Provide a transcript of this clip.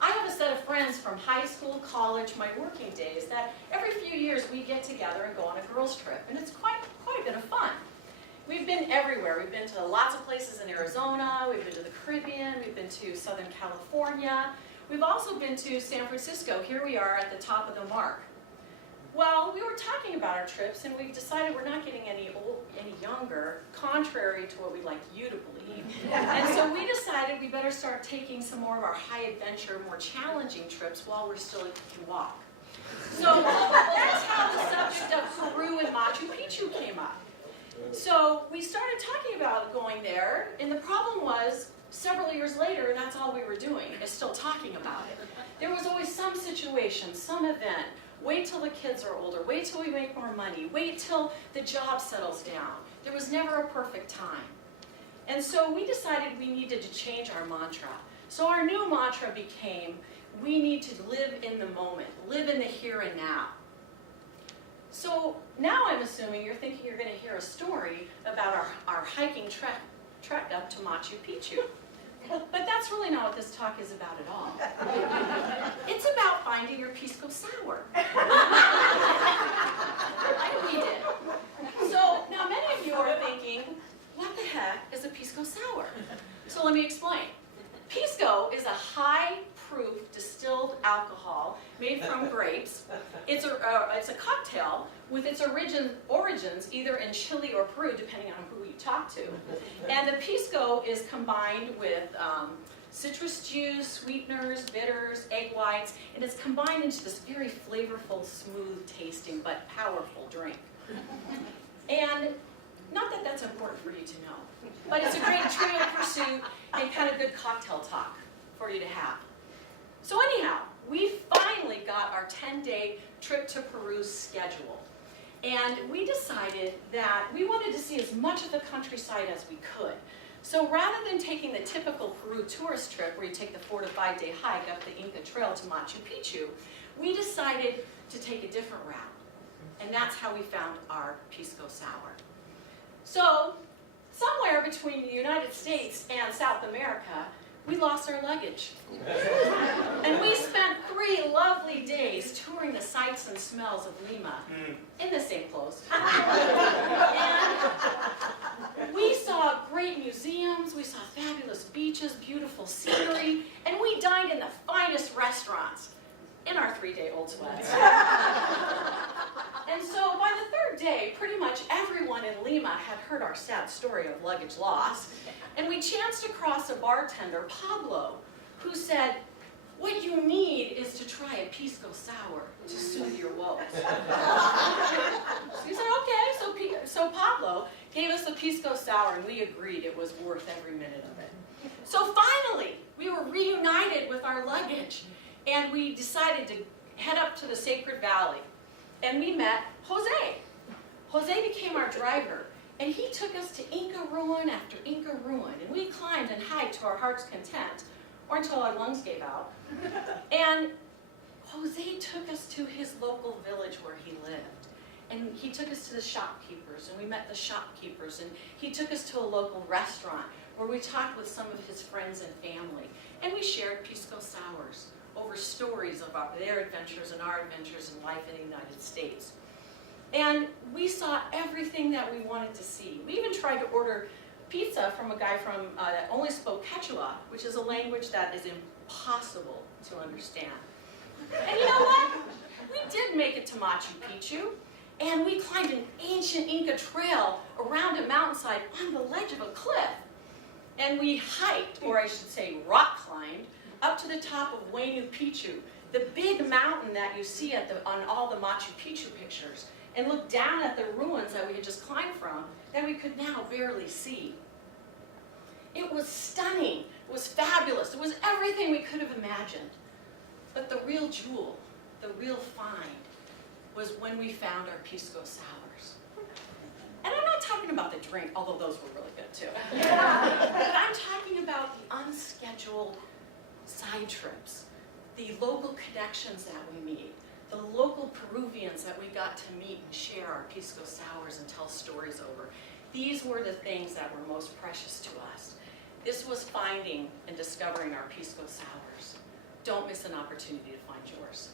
I have a set of friends from high school, college, my working days that every few years we get together and go on a girls' trip, and it's quite a bit of fun. We've been everywhere. We've been to lots of places in Arizona, we've been to the Caribbean, we've been to Southern California, we've also been to San Francisco. Here we are at the top of the mark. Well, we were talking about our trips, and we've decided we're not getting any younger, contrary to what we'd like you to believe. And so we decided we better start taking some more of our high-adventure, more challenging trips while we're still can walk. So that's how the subject of Peru and Machu Picchu came up. So we started talking about going there, and the problem was, several years later, that's all we were doing, is still talking about it. There was always some situation, some event. Wait till the kids are older, wait till we make more money, wait till the job settles down. There was never a perfect time. And so we decided we needed to change our mantra. So our new mantra became, we need to live in the moment, live in the here and now. So now I'm assuming you're thinking you're going to hear a story about our hiking trek up to Machu Picchu. But that's really not what this talk is about at all. It's about finding your Pisco Sour. Like we did. So now many of you are thinking, what the heck is a Pisco Sour? So let me explain. Pisco is a high-proof distilled alcohol made from grapes. It's a cocktail with its origins either in Chile or Peru, depending on who you talk to. And the Pisco is combined with citrus juice, sweeteners, bitters, egg whites, and it's combined into this very flavorful, smooth-tasting, but powerful drink. And not that that's important for you to know, but it's a great trivial pursuit and kind of good cocktail talk for you to have. So anyhow, we finally got our 10-day trip to Peru scheduled. And we decided that we wanted to see as much of the countryside as we could. So rather than taking the typical Peru tourist trip where you take the 4 to 5 day hike up the Inca Trail to Machu Picchu, we decided to take a different route. And that's how we found our Pisco Sour. So somewhere between the United States and South America, we lost our luggage. And we spent 3 lovely days touring the sights and smells of Lima in the same clothes. And we saw great museums, we saw fabulous beaches, beautiful scenery, and we dined in the finest restaurants in our 3-day-old sweats. And so by the 3rd day, pretty much everyone in Lima had heard our sad story of luggage loss. And we chanced across a bartender, Pablo, who said, what you need is to try a Pisco Sour to soothe your woes. So we said, okay, so Pablo gave us a Pisco Sour, and we agreed it was worth every minute of it. So finally, we were reunited with our luggage, and we decided to head up to the Sacred Valley. And we met Jose. Jose became our driver, and he took us to Inca ruin after Inca ruin, and we climbed and hiked to our heart's content, or until our lungs gave out. And Jose took us to his local village where he lived, and he took us to the shopkeepers, and we met the shopkeepers, and he took us to a local restaurant where we talked with some of his friends and family, and we shared Pisco Sours over stories about their adventures and our adventures in life in the United States. And we saw everything that we wanted to see. We even tried to order pizza from a guy that only spoke Quechua, which is a language that is impossible to understand. And you know what? We did make it to Machu Picchu, and we climbed an ancient Inca trail around a mountainside on the ledge of a cliff. And we hiked, or I should say rock climbed, up to the top of Huayna Picchu, the big mountain that you see on all the Machu Picchu pictures, and looked down at the ruins that we had just climbed from that we could now barely see. It was stunning, it was fabulous, it was everything we could have imagined. But the real jewel, the real find, was when we found our Pisco Sours. And I'm not talking about the drink, although those were really good too. But I'm talking about the unscheduled side trips, the local connections that we meet, the local Peruvians that we got to meet and share our Pisco Sours and tell stories over. These were the things that were most precious to us. This was finding and discovering our Pisco sours. Don't miss an opportunity to find yours.